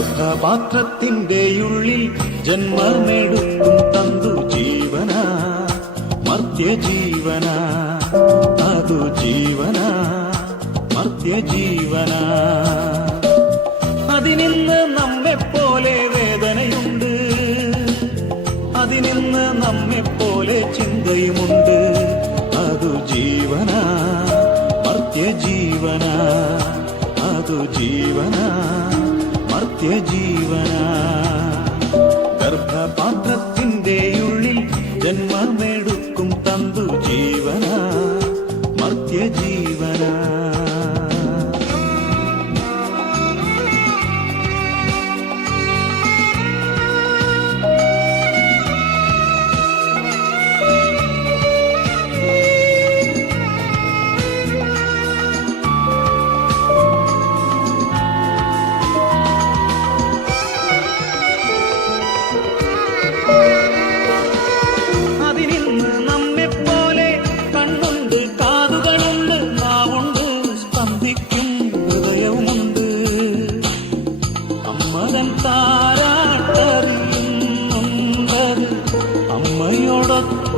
ഗർഭപാത്രത്തിന്റെ ഉള്ളിൽ ജന്മമെടുക്കും തന്തു ജീവന മർത്യജീവന അതു ജീവന മർത്യജീവന. അതിനിന്ന് നമ്മെപ്പോലെ വേദനയുണ്ട് അതിനിന്ന് നമ്മെപ്പോലെ ചിന്തയുമുണ്ട്. അതു ജീവന മർത്യജീവന അതു ജീവന. മർത്യജീവന ഗർഭപാത്രത്തിന്റെ അമ്മതൻ താരാട്ടറിയുന്നുണ്ടത്. അമ്മയോടൊത്ത്